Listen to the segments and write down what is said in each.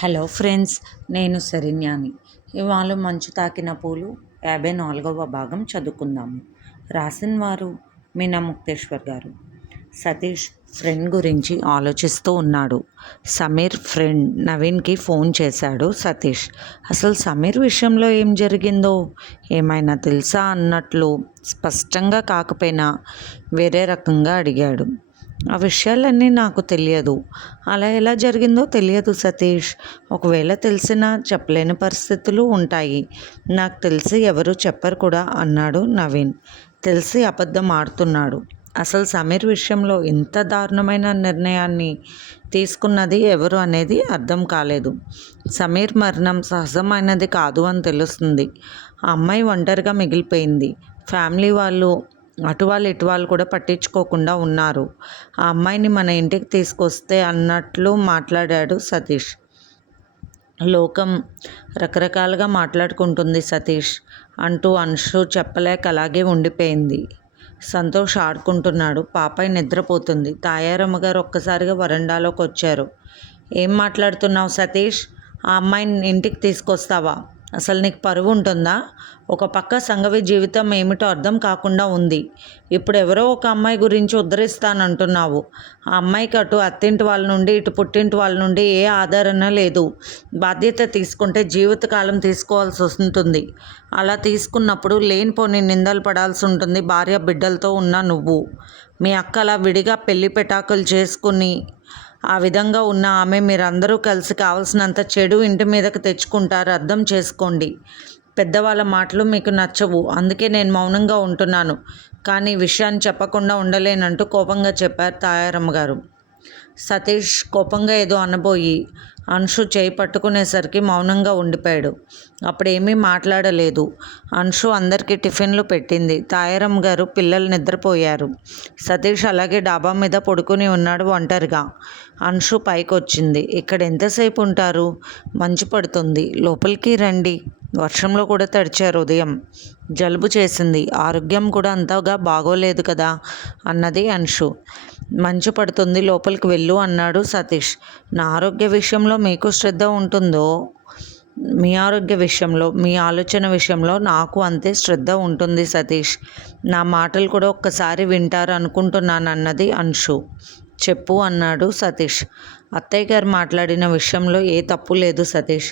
Hello friends, నేను శరణ్యాని. ఇవాళ మంచు తాకిన పూలు 54వ భాగం చదువుకుందాము. రాసిన వారు మీనా ముక్తేశ్వర్ గారు. సతీష్ ఫ్రెండ్ గురించి ఆలోచిస్తూ ఉన్నాడు. సమీర్ ఫ్రెండ్ నవీన్కి ఫోన్ చేశాడు సతీష్. అసలు సమీర్ విషయంలో ఏం జరిగిందో ఏమైనా తెలుసా అన్నట్లు స్పష్టంగా కాకపోయినా వేరే రకంగా అడిగాడు. ఆ విషయాలన్నీ నాకు తెలియదు. అలా ఎలా జరిగిందో తెలియదు సతీష్. ఒకవేళ తెలిసినా చెప్పలేని పరిస్థితులు ఉంటాయి. నాకు తెలిసి ఎవరు చెప్పరు కూడా అన్నాడు నవీన్. తెలిసి అబద్ధం ఆడుతున్నాడు. అసలు సమీర్ విషయంలో ఇంత దారుణమైన నిర్ణయాన్ని తీసుకున్నది ఎవరు అనేది అర్థం కాలేదు. సమీర్ మరణం సహజమైనది కాదు అని తెలుస్తుంది. ఆ అమ్మాయి ఒంటరిగా మిగిలిపోయింది. ఫ్యామిలీ వాళ్ళు అటు వాళ్ళు ఇటు వాళ్ళు కూడా పట్టించుకోకుండా ఉన్నారు. ఆ అమ్మాయిని మన ఇంటికి తీసుకొస్తే అన్నట్లు మాట్లాడాడు సతీష్. లోకం రకరకాలుగా మాట్లాడుకుంటుంది సతీష్ అంటూ అన్షు చెప్పలేక అలాగే ఉండిపోయింది. సంతోష్ ఆడుకుంటున్నాడు. పాపాయి నిద్రపోతుంది. తాయారమ్మ గారు ఒక్కసారిగా వరండాలోకి వచ్చారు. ఏం మాట్లాడుతున్నావు సతీష్? ఆ అమ్మాయిని ఇంటికి తీసుకొస్తావా? అసలు నీకు పరువు ఉంటుందా? ఒక పక్క సంఘవి జీవితం ఏమిటో అర్థం కాకుండా ఉంది. ఇప్పుడు ఎవరో ఒక అమ్మాయి గురించి ఉద్ధరిస్తానంటున్నావు. ఆ అమ్మాయికి అటు అత్తింటి వాళ్ళ నుండి ఇటు పుట్టింటి వాళ్ళ నుండి ఏ ఆదరణ లేదు. బాధ్యత తీసుకుంటే జీవితకాలం తీసుకోవాల్సి ఉంటుంది. అలా తీసుకున్నప్పుడు లేనిపోని నిందలు పడాల్సి ఉంటుంది. భార్య బిడ్డలతో ఉన్న నువ్వు. మీ అక్క అలా విడిగా పెళ్లి పెటాకులు చేసుకుని ఆ విధంగా ఉన్న ఆమె మీరందరూ కలిసి కావలసినంత చెడు ఇంటి మీదకి తెచ్చుకుంటారు. అర్థం చేసుకోండి. పెద్దవాళ్ళ మాటలు మీకు నచ్చవు. అందుకే నేను మౌనంగా ఉంటున్నాను. కానీ విషయాన్ని చెప్పకుండా ఉండలేనంటూ కోపంగా చెప్పారు తాయారమ్మ గారు. సతీష్ కోపంగా ఏదో అనబోయి అన్షు చేయి పట్టుకునేసరికి మౌనంగా ఉండిపోయాడు. అప్పుడేమీ మాట్లాడలేదు. అన్షు అందరికీ టిఫిన్లు పెట్టింది. తాయారమ్మ గారు పిల్లలు నిద్రపోయారు. సతీష్ అలాగే డాబా మీద పడుకుని ఉన్నాడు ఒంటరిగా. అన్షు పైకి వచ్చింది. ఇక్కడ ఎంతసేపు ఉంటారు? మంచు పడుతుంది. లోపలికి రండి. వర్షంలో కూడా తడిచారు ఉదయం. జలుబు చేసింది. ఆరోగ్యం కూడా అంతగా బాగోలేదు కదా అన్నది అన్షు. మంచు పడుతుంది, లోపలికి వెళ్ళు అన్నాడు సతీష్. నా ఆరోగ్య విషయంలో మీకు శ్రద్ధ ఉంటుందో మీ ఆరోగ్య విషయంలో, మీ ఆలోచన విషయంలో నాకు అంతే శ్రద్ధ ఉంటుంది సతీష్. నా మాటలు కూడా ఒక్కసారి వింటారు అనుకుంటున్నాను అన్నది అన్షు. చెప్పు అన్నాడు సతీష్. అత్తయ్య గారు మాట్లాడిన విషయంలో ఏ తప్పు లేదు సతీష్.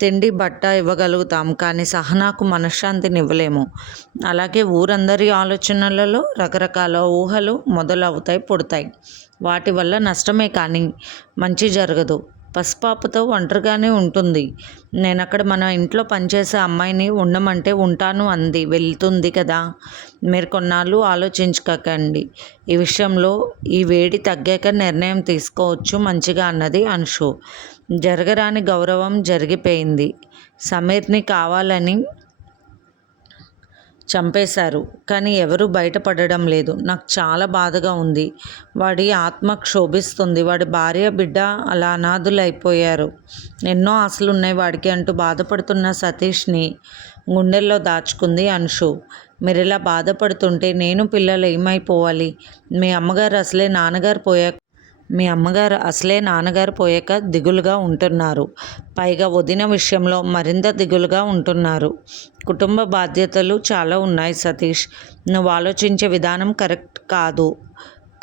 తిండి బట్ట ఇవ్వగలుగుతాం, కానీ సహనాకు మనశ్శాంతిని ఇవ్వలేము. అలాగే ఊరందరి ఆలోచనలలో రకరకాల ఊహలు మొదలవుతాయి, పుడతాయి. వాటి వల్ల నష్టమే కానీ మంచి జరగదు. పసిపాపతో ఒంటరిగానే ఉంటుంది. నేను అక్కడ మన ఇంట్లో పనిచేసే అమ్మాయిని ఉండమంటే ఉంటాను అంది. వెళ్తుంది కదా. మీరు కొన్నాళ్ళు ఆలోచించకండి. ఈ విషయంలో ఈ వేడి తగ్గాక నిర్ణయం తీసుకోవచ్చు మంచిగా అన్నది అన్షు. జరగరాని గౌరవం జరిగిపోయింది. సమీర్ని కావాలని చంపేశారు, కానీ ఎవరూ బయటపడడం లేదు. నాకు చాలా బాధగా ఉంది. వాడి ఆత్మ క్షోభిస్తుంది. వాడి భార్య బిడ్డ అలా అనాథులైపోయారు. ఎన్నో ఆశలున్నాయి వాడికి అంటూ బాధపడుతున్న సతీష్ని గుండెల్లో దాచుకుంది అన్షు. మీరిలా బాధపడుతుంటే నేను పిల్లలు ఏమైపోవాలి? మీ అమ్మగారు అసలే నాన్నగారు పోయాక దిగులుగా ఉంటున్నారు. పైగా వదిన విషయంలో మరింత దిగులుగా ఉంటున్నారు. కుటుంబ బాధ్యతలు చాలా ఉన్నాయి సతీష్. నువ్వు ఆలోచించే విధానం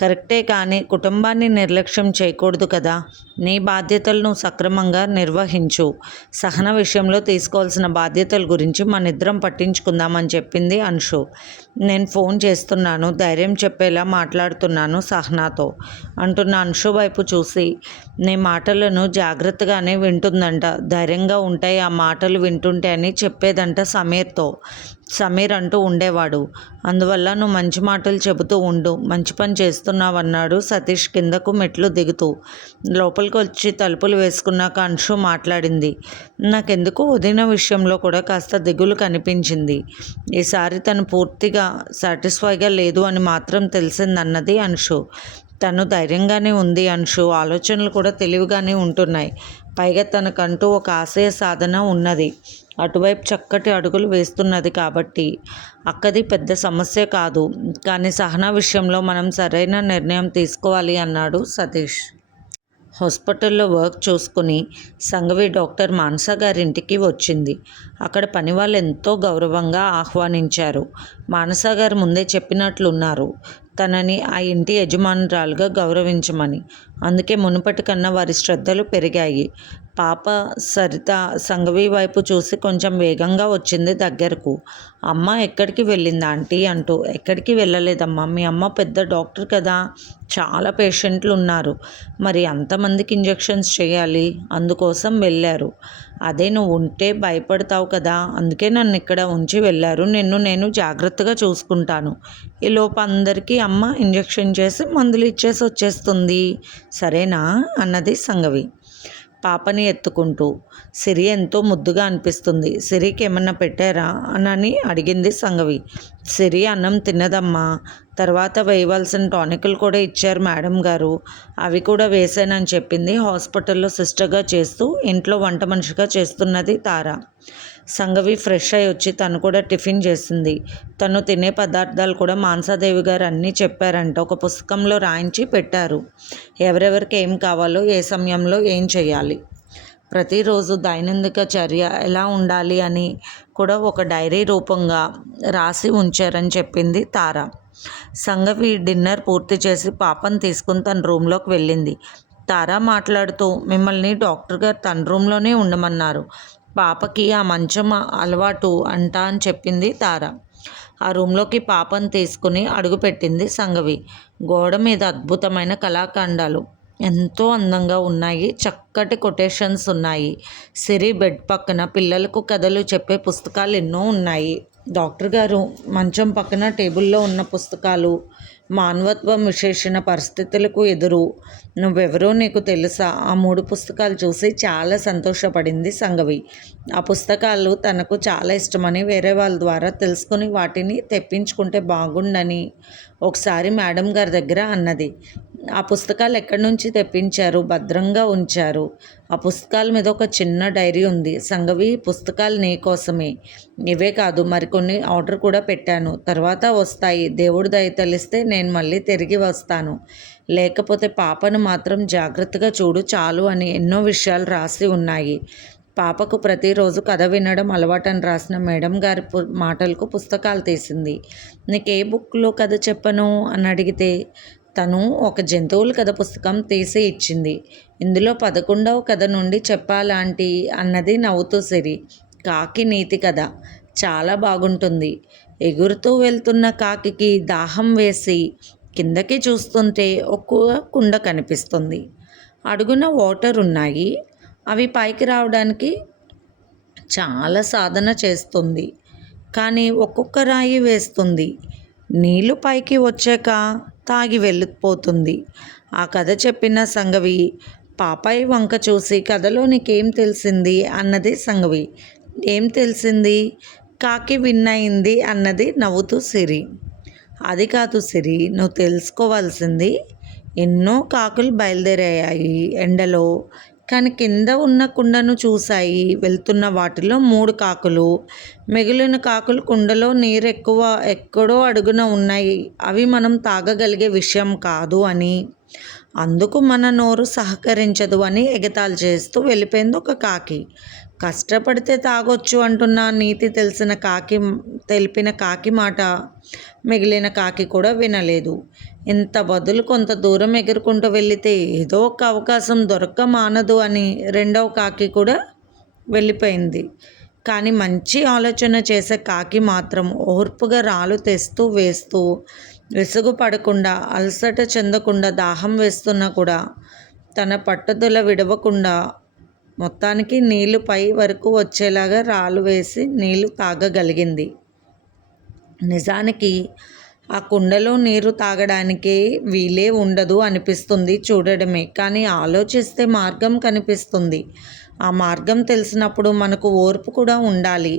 కరెక్టే కానీ కుటుంబాన్ని నిర్లక్ష్యం చేయకూడదు కదా. నీ బాధ్యతలు నువ్వు సక్రమంగా నిర్వహించు. సహన విషయంలో తీసుకోవాల్సిన బాధ్యతల గురించి మనిద్దరం పట్టించుకుందామని చెప్పింది అన్షు. నేను ఫోన్ చేస్తున్నాను, ధైర్యం చెప్పేలా మాట్లాడుతున్నాను సహనాతో అంటున్న అన్షు వైపు చూసి, నీ మాటలను జాగ్రత్తగానే వింటుందంట. ధైర్యంగా ఉంటాయి ఆ మాటలు వింటుంటే అని చెప్పేదంట సమీర్తో. సమీర్ అంటూ ఉండేవాడు. అందువల్ల నువ్వు మంచి మాటలు చెబుతూ ఉండు. మంచి పని చేస్తున్నావన్నాడు సతీష్ కిందకు మెట్లు దిగుతూ. లోపలికి వచ్చి తలుపులు వేసుకున్నాక అన్షు మాట్లాడింది. నాకెందుకు వదిన విషయంలో కూడా కాస్త దిగులు కనిపించింది. ఈసారి తను పూర్తిగా సాటిస్ఫైగా లేదు అని మాత్రం తెలిసిందన్నది అన్షు. తను ధైర్యంగానే ఉంది అన్షు. ఆలోచనలు కూడా తెలివిగానే ఉంటున్నాయి. పైగా తనకంటూ ఒక ఆశయ సాధన ఉన్నది. అటువైపు చక్కటి అడుగులు వేస్తున్నది కాబట్టి అక్కది పెద్ద సమస్య కాదు. కానీ సహనా విషయంలో మనం సరైన నిర్ణయం తీసుకోవాలి అన్నాడు సతీష్. హాస్పిటల్లో వర్క్ చూసుకుని సంఘవి డాక్టర్ మానస గారింటికి వచ్చింది. అక్కడ పని వాళ్ళు ఎంతో గౌరవంగా ఆహ్వానించారు. మానస గారు ముందే చెప్పినట్లున్నారు తనని ఆ ఇంటి యజమానురాలుగా గౌరవించమని. అందుకే మునుపటి కన్నా వారి శ్రద్ధలు పెరిగాయి. పాప సరిత సంఘవి వైపు చూసి కొంచెం వేగంగా వచ్చింది దగ్గరకు. అమ్మ ఎక్కడికి వెళ్ళింది ఆంటీ అంటూ. ఎక్కడికి వెళ్ళలేదమ్మా, మీ అమ్మ పెద్ద డాక్టర్ కదా, చాలా పేషెంట్లు ఉన్నారు, మరి అంతమందికి ఇంజెక్షన్స్ చేయాలి, అందుకోసం వెళ్ళారు. అదే నువ్వు ఉంటే భయపడతావు కదా, అందుకే నన్ను ఇక్కడ ఉంచి వెళ్ళారు. నేను జాగ్రత్తగా చూసుకుంటాను. ఈలోపు అందరికీ అమ్మ ఇంజెక్షన్ చేసి మందులు ఇచ్చేసి వచ్చేస్తుంది, సరేనా అన్నది సంఘవి పాపని ఎత్తుకుంటూ. సిరి ఎంతో ముద్దుగా అనిపిస్తుంది. సిరికి ఏమన్నా పెట్టారా అని అడిగింది సంఘవి. సిరి అన్నం తిన్నదమ్మా, తర్వాత వేయవలసిన టానిక్లు కూడా ఇచ్చారు మేడం గారు, అవి కూడా వేసానని చెప్పింది. హాస్పిటల్లో సిస్టర్గా చేస్తూ ఇంట్లో వంట మనిషిగా చేస్తున్నది తార. సంఘవి ఫ్రెష్ అయి వచ్చి తను కూడా టిఫిన్ చేసింది. తను తినే పదార్థాలు కూడా మానసాదేవి గారు అన్నీ చెప్పారంట. ఒక పుస్తకంలో రాయించి పెట్టారు. ఎవరెవరికి ఏం కావాలో, ఏ సమయంలో ఏం చేయాలి, ప్రతిరోజు దైనందిక చర్య ఎలా ఉండాలి అని కూడా ఒక డైరీ రూపంగా రాసి ఉంచారని చెప్పింది తార. సంఘవి డిన్నర్ పూర్తి చేసి పాపను తీసుకుని తన రూమ్లోకి వెళ్ళింది. తార మాట్లాడుతూ, మిమ్మల్ని డాక్టర్ గారు తన రూమ్లోనే ఉండమన్నారు, పాపకి ఆ మంచం అలవాటు అంట అని చెప్పింది తార. ఆ రూమ్లోకి పాపను తీసుకుని అడుగుపెట్టింది సంఘవి. గోడ మీద అద్భుతమైన కళాఖండాలు ఎంతో అందంగా ఉన్నాయి. చక్కటి కొటేషన్స్ ఉన్నాయి. సిరి బెడ్ పక్కన పిల్లలకు కథలు చెప్పే పుస్తకాలు ఎన్నో ఉన్నాయి. డాక్టర్ గారు మంచం పక్కన టేబుల్లో ఉన్న పుస్తకాలు, మానవత్వం విశేషణ, పరిస్థితులకు ఎదురు, నువ్వెవరో నీకు తెలుసా, ఆ 3 పుస్తకాలు చూసి చాలా సంతోషపడింది సంఘవి. ఆ పుస్తకాలు తనకు చాలా ఇష్టమని వేరే వాళ్ళ ద్వారా తెలుసుకుని వాటిని తెప్పించుకుంటే బాగుండని ఒకసారి మేడం గారి దగ్గర అన్నది. ఆ పుస్తకాలు ఎక్కడి నుంచి తెప్పించారు, భద్రంగా ఉంచారు. ఆ పుస్తకాల మీద ఒక చిన్న డైరీ ఉంది. సంఘవి, పుస్తకాలు నీ కోసమే, ఇవే కాదు మరికొన్ని ఆర్డర్ కూడా పెట్టాను, తర్వాత వస్తాయి, దేవుడు దయ తెలిస్తే నేను మళ్ళీ తిరిగి వస్తాను, లేకపోతే పాపను మాత్రం జాగ్రత్తగా చూడు చాలు అని ఎన్నో విషయాలు రాసి ఉన్నాయి. పాపకు ప్రతిరోజు కథ వినడం అలవాటని రాసిన మేడం గారి మాటలకు పుస్తకాలు తీసింది. నీకు ఏ బుక్లో కథ చెప్పను అని అడిగితే తను ఒక జంతువుల కథ పుస్తకం తీసి ఇచ్చింది. ఇందులో 11వ కథ నుండి చెప్పాలాంటి అన్నది నవ్వుతూ సిరి. కాకి నీతి కథ చాలా బాగుంటుంది. ఎగురుతూ వెళ్తున్న కాకికి దాహం వేసి కిందకి చూస్తుంటే ఒక్క కుండ కనిపిస్తుంది. అడుగున వాటర్ ఉన్నాయి. అవి పైకి రావడానికి చాలా సాధన చేస్తుంది, కానీ ఒక్కొక్క రాయి వేస్తుంది. నీళ్లు పైకి వచ్చాక తాగి వెళ్ళిపోతుంది. ఆ కథ చెప్పిన సంఘవి పాపాయి వంక చూసి, కథలో నీకేం తెలిసింది అన్నది సంఘవి. ఏం తెలిసింది, కాకి విన్ అయింది అన్నది నవ్వుతూ సిరి. అది కాదు సిరి, నువ్వు తెలుసుకోవాల్సింది, ఎన్నో కాకులు బయలుదేరాయి ఎండలో, కానీ కింద ఉన్న కుండను చూశాయి. వెళ్తున్న వాటిలో 3 కాకులు, మిగిలిన కాకులు కుండలో నీరు ఎక్కడో అడుగున ఉన్నాయి, అవి మనం తాగగలిగే విషయం కాదు అని, అందుకు మన నోరు సహకరించదు అని ఎగతాళి చేస్తూ వెళ్ళిపోయింది ఒక కాకి. కష్టపడితే తాగొచ్చు అంటున్న నీతి తెలిపిన కాకి మాట మిగిలిన కాకి కూడా వినలేదు. ఇంత బదులు కొంత దూరం ఎగురుకుంటూ వెళితే ఏదో ఒక అవకాశం దొరక్క మానదు అని 2వ కాకి కూడా వెళ్ళిపోయింది. కానీ మంచి ఆలోచన చేసే కాకి మాత్రం ఓర్పుగా రాళ్ళు తెస్తూ వేస్తూ, విసుగు పడకుండా, అలసట చెందకుండా, దాహం వేస్తున్నా కూడా తన పట్టుదల విడవకుండా మొత్తానికి నీళ్లు పై వరకు వచ్చేలాగా రాళ్ళు వేసి నీళ్లు తాగగలిగింది. నిజానికి ఆ కుండలో నీరు తాగడానికే వీలే ఉండదు అనిపిస్తుంది చూడడమే, కానీ ఆలోచిస్తే మార్గం కనిపిస్తుంది. ఆ మార్గం తెలిసినప్పుడు మనకు ఓర్పు కూడా ఉండాలి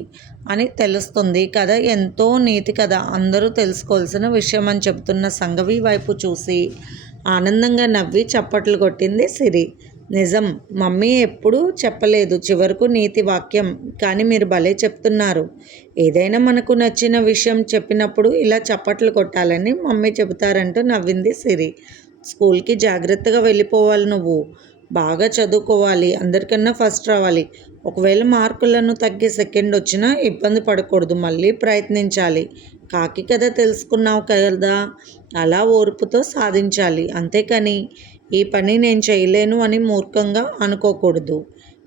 అని తెలుస్తుంది. కథ ఎంతో నీతి కథ, అందరూ తెలుసుకోవాల్సిన విషయం అని చెబుతున్న సంఘవి వైపు చూసి ఆనందంగా నవ్వి చప్పట్లు కొట్టింది సిరి. నిజం, మమ్మీ ఎప్పుడూ చెప్పలేదు చివరకు నీతి వాక్యం, కానీ మీరు భలే చెప్తున్నారు. ఏదైనా మనకు నచ్చిన విషయం చెప్పినప్పుడు ఇలా చప్పట్లు కొట్టాలని మమ్మీ చెబుతారంటూ నవ్వింది సిరి. స్కూల్కి జాగ్రత్తగా వెళ్ళిపోవాలి నువ్వు, బాగా చదువుకోవాలి, అందరికన్నా ఫస్ట్ రావాలి. ఒకవేళ మార్కులను తగ్గి సెకండ్ వచ్చినా ఇబ్బంది పడకూడదు, మళ్ళీ ప్రయత్నించాలి. కాకి కథ తెలుసుకున్నావు కదా, అలా ఓర్పుతో సాధించాలి. అంతేకాని ఈ పని నేను చేయలేను అని మూర్ఖంగా అనుకోకూడదు.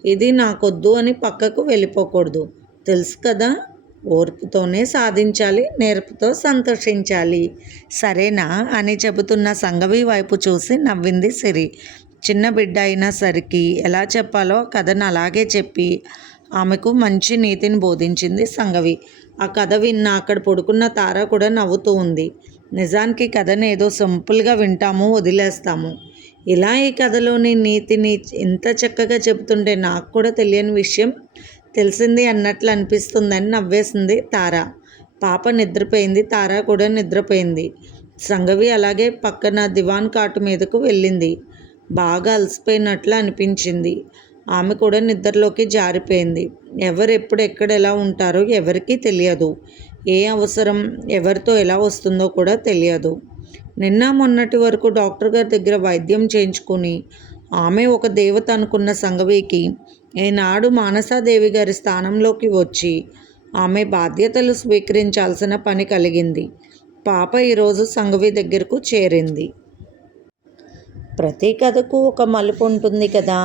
ఇది నాకొద్దు అని పక్కకు వెళ్ళిపోకూడదు. తెలుసు కదా, ఓర్పుతోనే సాధించాలి, నేర్పుతో సంతోషించాలి. సరేనా అని చెబుతున్న సంగవి వైపు చూసి నవ్వింది సిరి. చిన్న బిడ్డ అయినా సరికి ఎలా చెప్పాలో కథను అలాగే చెప్పి ఆమెకు మంచి నీతిని బోధించింది సంగవి. ఆ కథ విన్న అక్కడ పడుకున్న తార కూడా నవ్వుతూ ఉంది. నిజానికి కథను ఏదో సింపుల్గా వింటాము, వదిలేస్తాము. ఇలా ఈ కథలోని నీతిని ఇంత చక్కగా చెబుతుంటే నాకు కూడా తెలియని విషయం తెలిసింది అన్నట్లు అనిపిస్తుందని నవ్వేసింది తార. పాప నిద్రపోయింది, తార కూడా నిద్రపోయింది. సంగవి అలాగే పక్కన దివాన్ కాటు మీదకు వెళ్ళింది. బాగా అలసిపోయినట్లు అనిపించింది. ఆమె కూడా నిద్రలోకి జారిపోయింది. ఎవరెప్పుడు ఎక్కడ ఎలా ఉంటారో ఎవరికీ తెలియదు. ఏ అవసరం ఎవరితో ఎలా వస్తుందో కూడా తెలియదు. నిన్న మొన్నటి వరకు డాక్టర్ గారి దగ్గర వైద్యం చేయించుకుని ఆమె ఒక దేవత అనుకున్న సంగవికి ఈనాడు మానసాదేవి గారి స్థానంలోకి వచ్చి ఆమె బాధ్యతలు స్వీకరించాల్సిన పని కలిగింది. పాప ఈరోజు సంగవి దగ్గరకు చేరింది. ప్రతి కథకు ఒక మలుపు ఉంటుంది కదా.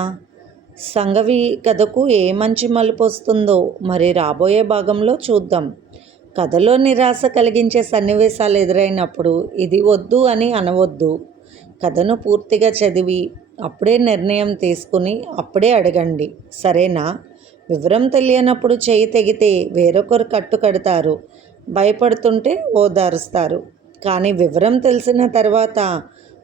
సంగవి కథకు ఏ మంచి మలుపు వస్తుందో మరి రాబోయే భాగంలో చూద్దాం. కథలో నిరాశ కలిగించే సన్నివేశాలు ఎదురైనప్పుడు ఇది వద్దు అని అనవద్దు. కథను పూర్తిగా చదివి అప్పుడే నిర్ణయం తీసుకుని అప్పుడే అడగండి, సరేనా? వివరం తెలియనప్పుడు చేయి తెగితే వేరొకరు కట్టు కడతారు, భయపడుతుంటే ఓదారుస్తారు. కానీ వివరం తెలిసిన తర్వాత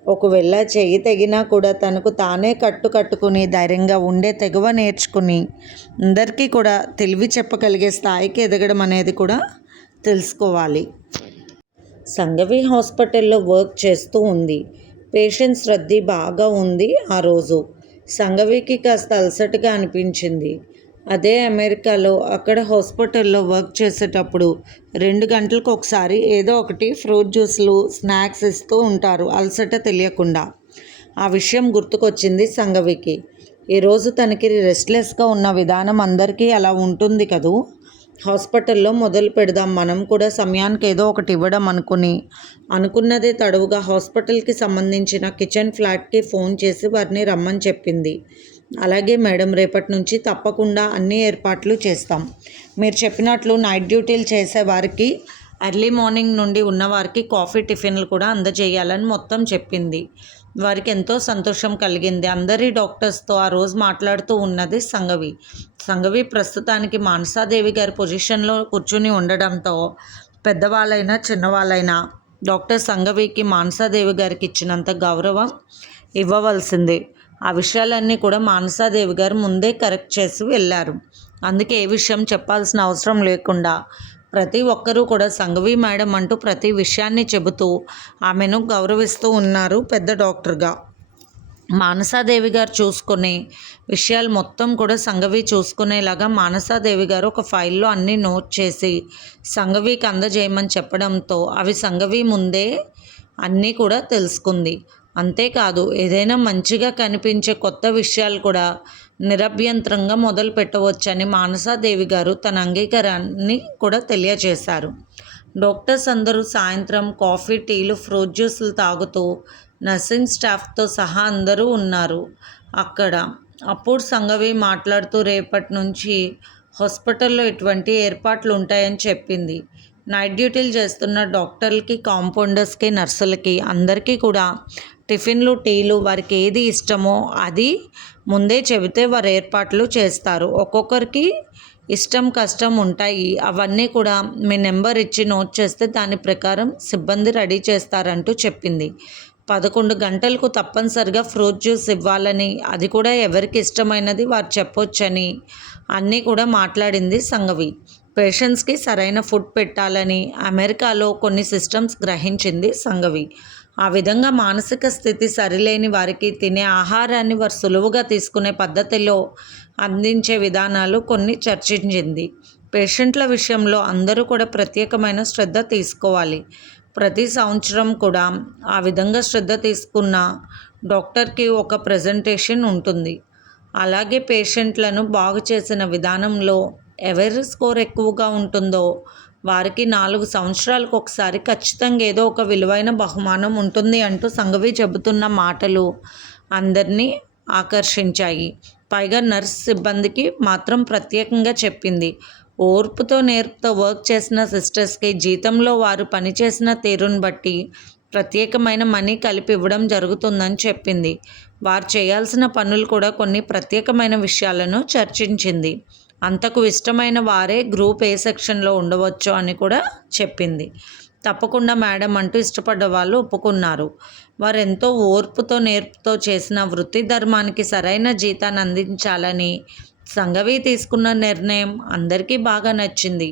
ఒకవేళ చెయ్యి తెగినా కూడా తనకు తానే కట్టుకుని ధైర్యంగా ఉండే తెగువ నేర్చుకుని అందరికీ కూడా తెలివి చెప్పగలిగే స్థాయికి ఎదగడం అనేది కూడా తెలుసుకోవాలి. సంగవి హాస్పిటల్లో వర్క్ చేస్తూ ఉంది. పేషెంట్స్ రద్దీ బాగా ఉంది. ఆ రోజు సంగవికి కాస్త అలసటగా అనిపించింది. అదే అమెరికాలో అక్కడ హాస్పిటల్లో వర్క్ చేసేటప్పుడు 2 గంటలకు ఒకసారి ఏదో ఒకటి ఫ్రూట్ జ్యూస్లు స్నాక్స్ ఇస్తూ ఉంటారు, అలసట తెలియకుండా. ఆ విషయం గుర్తుకొచ్చింది సంగవికి. ఈరోజు తనకి రెస్ట్లెస్గా ఉన్న విధానం అందరికీ అలా ఉంటుంది కదూ. హాస్పిటల్లో మొదలు పెడదాం, మనం కూడా సమయానికి ఏదో ఒకటి ఇవ్వడం అనుకున్నదే తడవుగా హాస్పిటల్కి సంబంధించిన కిచెన్ ఫ్లాట్కి ఫోన్ చేసి వారిని రమ్మని చెప్పింది. అలాగే మేడం, రేపటి నుంచి తప్పకుండా అన్ని ఏర్పాట్లు చేస్తాం. మీరు చెప్పినట్లు నైట్ డ్యూటీలు చేసే వారికి, ఎర్లీ మార్నింగ్ నుండి ఉన్నవారికి కాఫీ టిఫిన్లు కూడా అందజేయాలని మొత్తం చెప్పింది. వారికి ఎంతో సంతోషం కలిగింది. అందరి డాక్టర్స్తో ఆ రోజు మాట్లాడుతూ ఉన్నది సంగవి ప్రస్తుతానికి మానసాదేవి గారి పొజిషన్లో కూర్చుని ఉండడంతో పెద్దవాళ్ళైనా చిన్నవాళ్ళైనా డాక్టర్ సంగవికి మానసాదేవి గారికి ఇచ్చినంత గౌరవం ఇవ్వవలసిందే. ఆ విషయాలన్నీ కూడా మానసాదేవి గారు ముందే కరెక్ట్ చేసి వెళ్ళారు. అందుకే ఏ విషయం చెప్పాల్సిన అవసరం లేకుండా ప్రతి ఒక్కరూ కూడా సంగవి మేడం అంటూ ప్రతి విషయాన్ని చెబుతూ ఆమెను గౌరవిస్తూ ఉన్నారు. పెద్ద డాక్టర్గా మానసాదేవి గారు చూసుకునే విషయాలు మొత్తం కూడా సంగవి చూసుకునేలాగా మానసాదేవి గారు ఒక ఫైల్లో అన్నీ నోట్ చేసి సంగవికి అందజేయమని చెప్పడంతో అవి సంగవి ముందే అన్నీ కూడా తెలుసుకుంది. అంతేకాదు, ఏదైనా మంచిగా కనిపించే కొత్త విషయాలు కూడా నిరభ్యంతరంగా మొదలు పెట్టవచ్చని మానసాదేవి గారు తన అంగీకారాన్ని కూడా తెలియజేశారు. డాక్టర్స్ అందరూ సాయంత్రం కాఫీ, టీలు, ఫ్రూట్ జ్యూసులు తాగుతూ నర్సింగ్ స్టాఫ్తో సహా అందరూ ఉన్నారు అక్కడ. అప్పుడు సంగవి మాట్లాడుతూ రేపటి నుంచి హాస్పిటల్లో ఇటువంటి ఏర్పాట్లు ఉంటాయని చెప్పింది. నైట్ డ్యూటీలు చేస్తున్న డాక్టర్లకి, కాంపౌండర్స్కి, నర్సులకి అందరికీ కూడా టిఫిన్లు, టీలు వారికి ఏది ఇష్టమో అది ముందే చెబితే వారు ఏర్పాట్లు చేస్తారు. ఒక్కొక్కరికి ఇష్టం కష్టం ఉంటాయి, అవన్నీ కూడా మీ నెంబర్ ఇచ్చి నోట్ చేస్తే దాని ప్రకారం సిబ్బంది రెడీ చేస్తారంటూ చెప్పింది. 11 గంటలకు తప్పనిసరిగా ఫ్రూట్ జ్యూస్ ఇవ్వాలని, అది కూడా ఎవరికి ఇష్టమైనది వారు చెప్పొచ్చని అన్నీ కూడా మాట్లాడింది సంగవి. పేషెంట్స్కి సరైన ఫుడ్ పెట్టాలని అమెరికాలో కొన్ని సిస్టమ్స్ గ్రహించింది సంగవి. ఆ విధంగా మానసిక స్థితి సరిలేని వారికి తినే ఆహారాన్ని వారు సులువుగా తీసుకునే పద్ధతిలో అందించే విధానాలు కొన్ని చర్చించింది. పేషెంట్ల విషయంలో అందరూ కూడా ప్రత్యేకమైన శ్రద్ధ తీసుకోవాలి. ప్రతి సంవత్సరం కూడా ఆ విధంగా శ్రద్ధ తీసుకున్న డాక్టర్కి ఒక ప్రజెంటేషన్ ఉంటుంది. అలాగే పేషెంట్లను బాగు చేసిన విధానంలో ఎవరి స్కోర్ ఎక్కువగా ఉంటుందో వారికి 4 సంవత్సరాలకు ఒకసారి ఖచ్చితంగా ఏదో ఒక విలువైన బహుమానం ఉంటుంది అంటూ సంఘవి చెబుతున్న మాటలు అందరినీ ఆకర్షించాయి. పైగా నర్స్ సిబ్బందికి మాత్రం ప్రత్యేకంగా చెప్పింది. ఓర్పుతో నేర్పుతో వర్క్ చేసిన సిస్టర్స్కి జీతంలో వారు పనిచేసిన తీరును బట్టి ప్రత్యేకమైన మనీ కలిపి ఇవ్వడం జరుగుతుందని చెప్పింది. వారు చేయాల్సిన పనులు కూడా కొన్ని ప్రత్యేకమైన విషయాలను చర్చించింది. అంతకు ఇష్టమైన వారే గ్రూప్ ఏ సెక్షన్లో ఉండవచ్చు అని కూడా చెప్పింది. తప్పకుండా మేడం అంటూ ఇష్టపడ్డ వాళ్ళు ఒప్పుకున్నారు. వారెంతో ఓర్పుతో నేర్పుతో చేసిన వృత్తి ధర్మానికి సరైన జీతాన్ని అందించాలని సంఘవి తీసుకున్న నిర్ణయం అందరికీ బాగా నచ్చింది.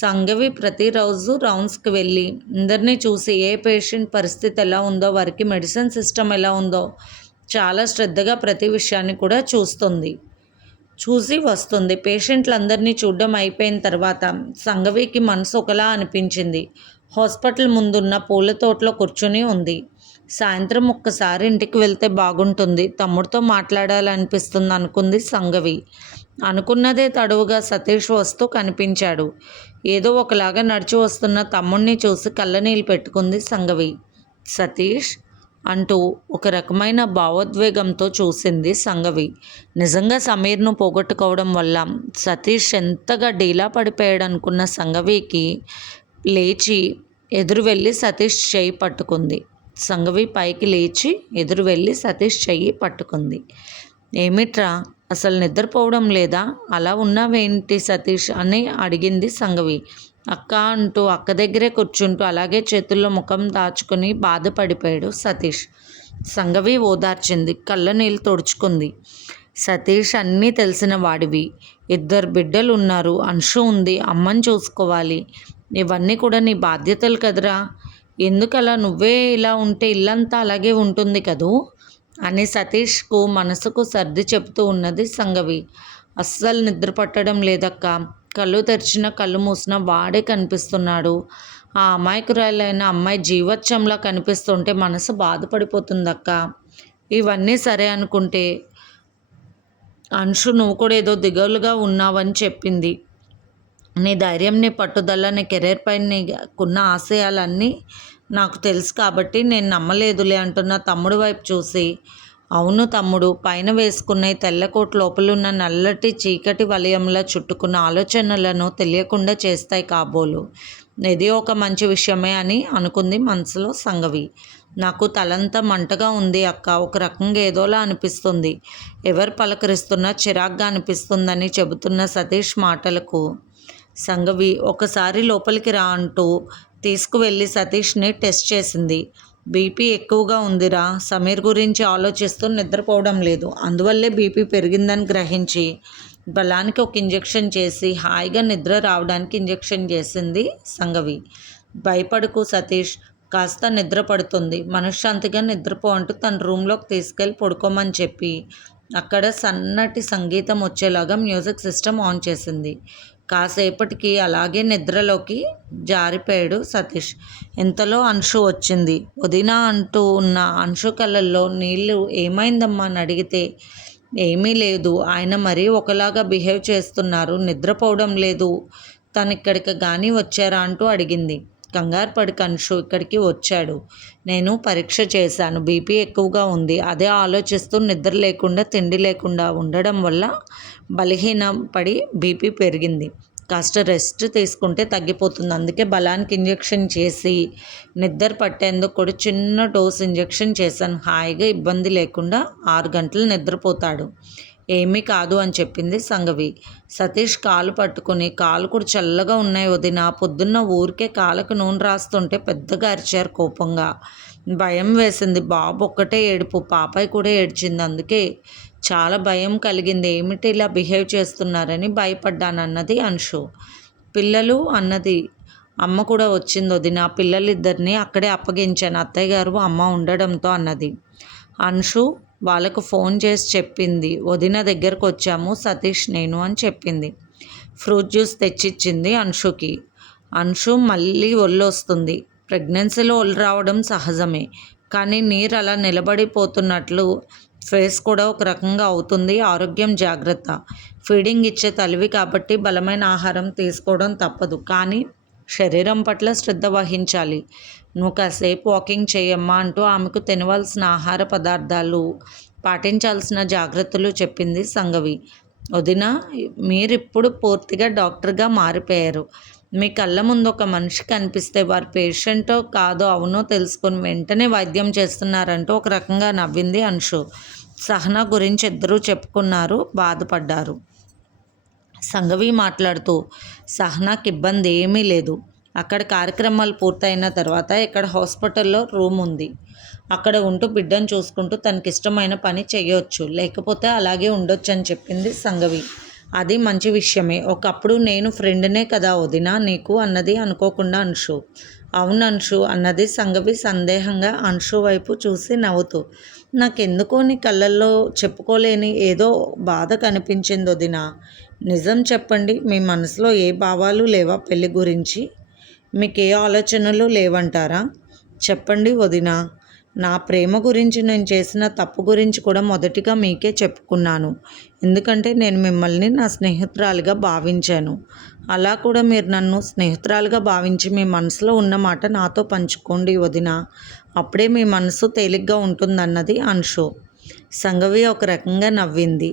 సంఘవి ప్రతిరోజు రౌండ్స్కి వెళ్ళి అందరినీ చూసి ఏ పేషెంట్ పరిస్థితి ఎలా ఉందో, వారికి మెడిసిన్ సిస్టమ్ ఎలా ఉందో చాలా శ్రద్ధగా ప్రతి విషయాన్ని కూడా చూసి వస్తుంది. పేషెంట్లందరినీ చూడడం అయిపోయిన తర్వాత సంఘవికి మనసు ఒకలా అనిపించింది. హాస్పిటల్ ముందున్న పూల తోటలో కూర్చుని ఉంది. సాయంత్రం ఒక్కసారి ఇంటికి వెళ్తే బాగుంటుంది, తమ్ముడితో మాట్లాడాలనిపిస్తుంది అనుకుంది సంఘవి. అనుకున్నదే తడువుగా సతీష్ వస్తూ కనిపించాడు. ఏదో ఒకలాగా నడిచి వస్తున్న తమ్ముడిని చూసి కళ్ళనీళ్ళు పెట్టుకుంది సంఘవి. సతీష్ అంటూ ఒక రకమైన భావోద్వేగంతో చూసింది సంఘవి. నిజంగా సమీర్ను పోగొట్టుకోవడం వల్ల సతీష్ ఎంతగా డీలా పడిపోయాడు అనుకున్న సంఘవికి లేచి ఎదురు వెళ్ళి సతీష్ చెయ్యి పట్టుకుంది. సంఘవి పైకి లేచి ఎదురు వెళ్ళి సతీష్ చెయ్యి పట్టుకుంది. ఏమిట్రా, అసలు నిద్రపోవడం లేదా? అలా ఉన్నావేంటి సతీష్ అని అడిగింది సంఘవి. అక్క అంటూ అక్క దగ్గరే కూర్చుంటూ అలాగే చేతుల్లో ముఖం దాచుకుని బాధపడిపోయాడు సతీష్. సంఘవి ఓదార్చింది, కళ్ళ నీళ్ళు తుడుచుకుంది. సతీష్ అన్నీ తెలిసిన వాడివి, 2 బిడ్డలు ఉన్నారు, అంశు ఉంది, అమ్మని చూసుకోవాలి, ఇవన్నీ కూడా నీ బాధ్యతలు కదరా. ఎందుకలా? నువ్వే ఇలా ఉంటే ఇల్లంతా అలాగే ఉంటుంది కదూ అని సతీష్కు మనసుకు సర్ది చెప్తూ ఉన్నది సంఘవి. అస్సలు నిద్ర పట్టడం లేదక్క, కళ్ళు తెరిచిన కళ్ళు మూసిన వాడే కనిపిస్తున్నాడు. ఆ అమాయకురాలైన అమ్మాయి జీవోత్సవంలా కనిపిస్తుంటే మనసు బాధపడిపోతుందక్క. ఇవన్నీ సరే అనుకుంటే అంశు నువ్వు కూడా ఏదో దిగులుగా ఉన్నావని చెప్పింది. నీ ధైర్యం, నీ పట్టుదల, నీ కెరీర్ పైన నీకున్న ఆశయాలన్నీ నాకు తెలుసు కాబట్టి నేను నమ్మలేదులే అంటున్న తమ్ముడు వైపు చూసి, అవును తమ్ముడు, పైన వేసుకున్న తెల్లకోట్ లోపలున్న నల్లటి చీకటి వలయంలా చుట్టుకున్న ఆలోచనలను తెలియకుండా చేస్తాయి కాబోలు. ఇది ఒక మంచి విషయమే అని అనుకుంది మనసులో సంఘవి. నాకు తలంతా మంటగా ఉంది అక్క, ఒక రకంగా ఏదోలా అనిపిస్తుంది, ఎవరు పలకరిస్తున్నా చిరాగ్గా అనిపిస్తుందని చెబుతున్న సతీష్ మాటలకు సంఘవి ఒకసారి లోపలికి రా అంటూ తీసుకువెళ్ళి సతీష్ని టెస్ట్ చేసింది. బీపీ ఎక్కువగా ఉందిరా, సమీర్ గురించి ఆలోచిస్తూ నిద్రపోవడం లేదు, అందువల్లే బీపీ పెరిగిందని గ్రహించి బలానికి ఒక ఇంజెక్షన్ చేసి హాయిగా నిద్ర రావడానికి ఇంజెక్షన్ చేసింది సంఘవి. భయపడకు సతీష్, కాస్త నిద్ర పడుతుంది, మనశ్శాంతిగా నిద్రపో అంటూ తన రూమ్లోకి తీసుకెళ్ళి పడుకోమని చెప్పి అక్కడ సన్నటి సంగీతం వచ్చేలాగా మ్యూజిక్ సిస్టమ్ ఆన్ చేసింది. కాసేపటికి అలాగే నిద్రలోకి జారిపోయాడు సతీష్. ఇంతలో అంశు వచ్చింది. వదినా అంటూ ఉన్న అంశు కళ్ళల్లో నీళ్ళు ఏమైందమ్మా అని అడిగితే, ఏమీ లేదు, ఆయన మరీ ఒకలాగా బిహేవ్ చేస్తున్నారు, నిద్రపోవడం లేదు, తను ఇక్కడికి కానీ వచ్చారా అంటూ అడిగింది. కంగారు పడికి అంశు, ఇక్కడికి వచ్చాడు, నేను పరీక్ష చేశాను, బీపీ ఎక్కువగా ఉంది, అదే ఆలోచిస్తూ నిద్ర లేకుండా తిండి లేకుండా ఉండడం వల్ల బలహీనం పడి బీపీ పెరిగింది, కాస్త రెస్ట్ తీసుకుంటే తగ్గిపోతుంది, అందుకే బలానికి ఇంజెక్షన్ చేసి నిద్ర పట్టేందుకు కూడా చిన్న డోస్ ఇంజెక్షన్ చేశాను, హాయిగా ఇబ్బంది లేకుండా 6 గంటలు నిద్రపోతాడు, ఏమీ కాదు అని చెప్పింది సంఘవి. సతీష్ కాలు పట్టుకుని, కాలు కూడా చల్లగా ఉన్నాయి వదిన, పొద్దున్న ఊరికే కాళ్ళకు నూనె రాస్తుంటే పెద్దగా అరిచారు కోపంగా, భయం వేసింది, బాబు ఒక్కటే ఏడుపు, పాపాయి కూడా ఏడ్చింది, అందుకే చాలా భయం కలిగింది, ఏమిటి ఇలా బిహేవ్ చేస్తున్నారని భయపడ్డానన్నది అంశు. పిల్లలు అన్నది, అమ్మ కూడా వచ్చింది వదిన, పిల్లలిద్దరిని అక్కడే అప్పగించాను, అత్తయ్య గారు అమ్మ ఉండడంతో అన్నది. అంశు వాళ్ళకు ఫోన్ చేసి చెప్పింది, వదిన దగ్గరకు వచ్చాము సతీష్ నేను అని చెప్పింది. Fruit juice తెచ్చిచ్చింది అంశుకి. అంశు మళ్ళీ ఒళ్ళు వస్తుంది, ప్రెగ్నెన్సీలో ఒళ్ళు రావడం సహజమే, కానీ నీరు అలా నిలబడిపోతున్నట్లు ఫేస్ కూడా ఒక రకంగా అవుతుంది. ఆరోగ్యం జాగ్రత్త. ఫీడింగ్ ఇచ్చే తల్లివి కాబట్టి బలమైన ఆహారం తీసుకోవడం తప్పదు. కానీ శరీరం పట్ల శ్రద్ధ వహించాలి. నువ్వు కాసేపు వాకింగ్ చేయమ్మా అంటూ ఆమెకు తినవలసిన ఆహార పదార్థాలు, పాటించాల్సిన జాగ్రత్తలు చెప్పింది సంగవి. వదిన, మీరిప్పుడు పూర్తిగా డాక్టర్గా మారిపోయారు. మీ కళ్ళ ముందు ఒక మనిషి కనిపిస్తే వారి పేషెంటో కాదో అవునో తెలుసుకొని వెంటనే వైద్యం చేస్తున్నారంటూ ఒక రకంగా నవ్వింది అంశు. సహనా గురించి ఇద్దరూ చెప్పుకున్నారు, బాధపడ్డారు. సంగవి మాట్లాడుతూ, సహనాకి ఇబ్బంది ఏమీ లేదు. అక్కడ కార్యక్రమాలు పూర్తయిన తర్వాత ఇక్కడ హాస్పిటల్లో రూమ్ ఉంది. అక్కడ ఉంటూ బిడ్డను చూసుకుంటూ తనకిష్టమైన పని చేయొచ్చు, లేకపోతే అలాగే ఉండొచ్చు అని చెప్పింది సంగవి. అది మంచి విషయమే. ఒకప్పుడు నేను ఫ్రెండ్నే కదా వదినా నీకు అన్నది అనుకోకుండా అంశు. అవును అంశు అన్నది సంగవి సందేహంగా అంశు వైపు చూసి నవ్వుతూ. నాకెందుకో నీ కళ్ళల్లో చెప్పుకోలేని ఏదో బాధ కనిపించింది వదినా. నిజం చెప్పండి, మీ మనసులో ఏ భావాలు లేవా పెళ్ళి గురించి? మీకు ఏ ఆలోచనలు లేవంటారా? చెప్పండి వదినా. నా ప్రేమ గురించి, నేను చేసిన తప్పు గురించి కూడా మొదటిగా మీకే చెప్పుకున్నాను. ఎందుకంటే నేను మిమ్మల్ని నా స్నేహితురాలిగా భావించాను. అలా కూడా మీరు నన్ను స్నేహితురాలిగా భావించి మీ మనసులో ఉన్న మాట నాతో పంచుకోండి వదినా. అప్పుడే మీ మనసు తేలిగ్గా ఉంటుందన్నది అంశు. సంగవి ఒక రకంగా నవ్వింది.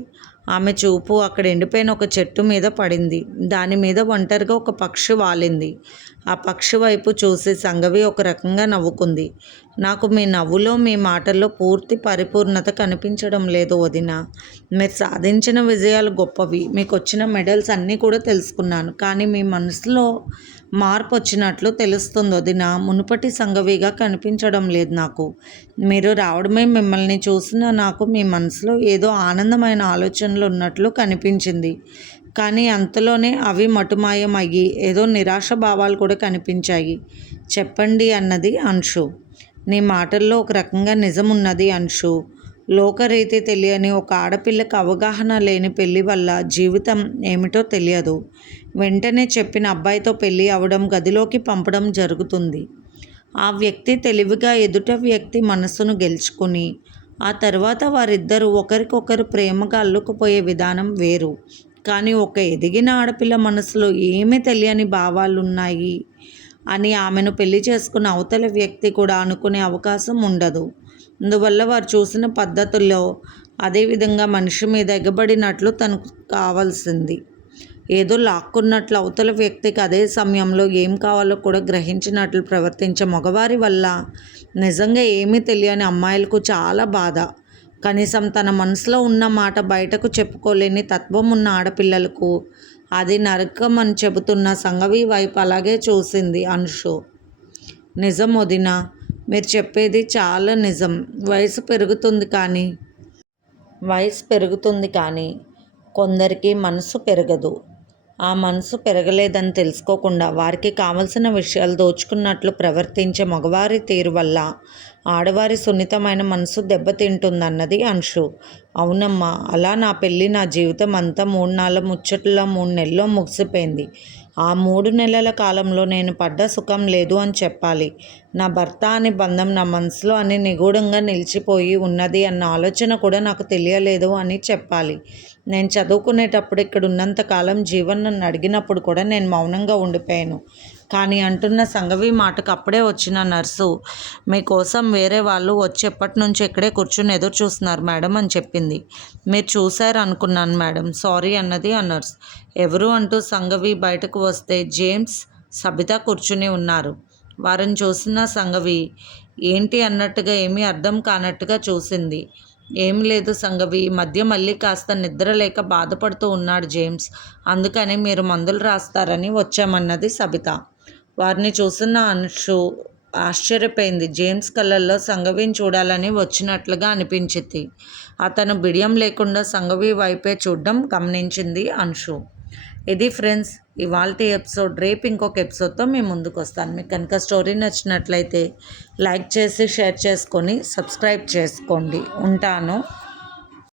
ఆమె చూపు అక్కడ ఎండిపోయిన ఒక చెట్టు మీద పడింది. దాని మీద ఒంటరిగా ఒక పక్షి వాలింది. ఆ పక్షి వైపు చూసి సంగవి ఒక రకంగా నవ్వుకుంది. నాకు మీ నవ్వులో, మీ మాటల్లో పూర్తి పరిపూర్ణత కనిపించడం లేదు వదిన. మీరు సాధించిన విజయాలు గొప్పవి, మీకు వచ్చిన మెడల్స్ అన్నీ కూడా తెలుసుకున్నాను. కానీ మీ మనసులో మార్పు వచ్చినట్లు తెలుస్తుంది వదిన. మునుపటి సంగవిగా కనిపించడం లేదు నాకు. మీరు రావడమే మిమ్మల్ని చూసిన నాకు మీ మనసులో ఏదో ఆనందమైన ఆలోచనలు ఉన్నట్లు కనిపించింది. కానీ అంతలోనే అవి మటుమాయం అయ్యి ఏదో నిరాశ భావాలు కూడా కనిపించాయి. చెప్పండి అన్నది అంశు. నీ మాటల్లో ఒక రకంగా నిజం ఉన్నది అంశు. లోకరీతి తెలియని ఒక ఆడపిల్లకి అవగాహన లేని పెళ్లి వల్ల జీవితం ఏమిటో తెలియదు. వెంటనే చెప్పిన అబ్బాయితో పెళ్ళి అవడం, గదిలోకి పంపడం జరుగుతుంది. ఆ వ్యక్తి తెలివిగా ఎదుట వ్యక్తి మనసును గెలుచుకుని ఆ తర్వాత వారిద్దరూ ఒకరికొకరు ప్రేమగా అల్లుకుపోయే విధానం వేరు. కానీ ఒక ఎదిగిన ఆడపిల్ల మనసులో ఏమీ తెలియని భావాలున్నాయి అని ఆమెను పెళ్లి చేసుకున్న అవతల వ్యక్తి కూడా అనుకునే అవకాశం ఉండదు. అందువల్ల వారు చూసిన పద్ధతుల్లో అదేవిధంగా మనిషి మీద ఎగబడినట్లు తనకు కావాల్సింది. ఏదో లాక్కున్నట్లు అవతల వ్యక్తికి అదే సమయంలో ఏం కావాలో కూడా గ్రహించినట్లు ప్రవర్తించే మగవారి వల్ల నిజంగా ఏమీ తెలియని అమ్మాయిలకు చాలా బాధ. కనీసం తన మనసులో ఉన్న మాట బయటకు చెప్పుకోలేని తత్వం ఉన్న ఆడపిల్లలకు అది నరకం అని చెబుతున్న సంగవి వైపు అలాగే చూసింది అంశు. నిజం వదిన, మీరు చెప్పేది చాలా నిజం. వయసు పెరుగుతుంది కానీ కొందరికి మనసు పెరగదు. ఆ మనసు పెరగలేదని తెలుసుకోకుండా వారికి కావలసిన విషయాలు దోచుకున్నట్లు ప్రవర్తించే మగవారి తీరు వల్ల ఆడవారి సున్నితమైన మనసు దెబ్బతింటుందన్నది అంశు. అవునమ్మా, అలా నా పెళ్ళి, నా జీవితం అంతా 3 ముచ్చట్లో 3 నెలల్లో ముగిసిపోయింది. ఆ 3 నెలల కాలంలో నేను పడ్డ సుఖం లేదు అని చెప్పాలి. నా భర్త అనే బంధం నా మనసులో అని నిగూఢంగా నిలిచిపోయి ఉన్నది అన్న ఆలోచన కూడా నాకు తెలియలేదు అని చెప్పాలి. నేను చదువుకునేటప్పుడు ఇక్కడ ఉన్నంతకాలం జీవన్ నన్ను అడిగినప్పుడు కూడా నేను మౌనంగా ఉండిపోయాను. కానీ అంటున్న సంగవి మాటకు అప్పుడే వచ్చిన నర్సు, మీకోసం వేరే వాళ్ళు వచ్చి ఎప్పటి నుంచి ఇక్కడే కూర్చుని ఎదురు చూస్తున్నారు మేడం అని చెప్పింది. మీరు చూశారు అనుకున్నాను మేడం, సారీ అన్నది ఆ నర్స్. ఎవరు అంటూ సంగవి బయటకు వస్తే జేమ్స్, సబిత కూర్చుని ఉన్నారు. వారిని చూసిన సంగవి ఏంటి అన్నట్టుగా, ఏమీ అర్థం కానట్టుగా చూసింది. ఏం లేదు సంగవి, ఈ మధ్య మళ్ళీ కాస్త నిద్ర లేక బాధపడుతూ ఉన్నాడు జేమ్స్. అందుకని మీరు మందులు రాస్తారని వచ్చామన్నది సబిత. వారిని చూసిన అంశు ఆశ్చర్యపోయింది. జేమ్స్ కళ్ళల్లో సంగవిని చూడాలని వచ్చినట్లుగా అనిపించింది. అతను బిడియం లేకుండా సంగవి వైపే చూడడం గమనించింది అంశు. ఇది ఫ్రెండ్స్ ఇవాల్టి ఎపిసోడ్. రేపు ఇంకొక ఎపిసోడ్తో మేము ముందుకు వస్తాను. మీకు కనుక స్టోరీ నచ్చినట్లయితే లైక్ చేసి షేర్ చేసుకొని సబ్స్క్రైబ్ చేసుకోండి. ఉంటాను.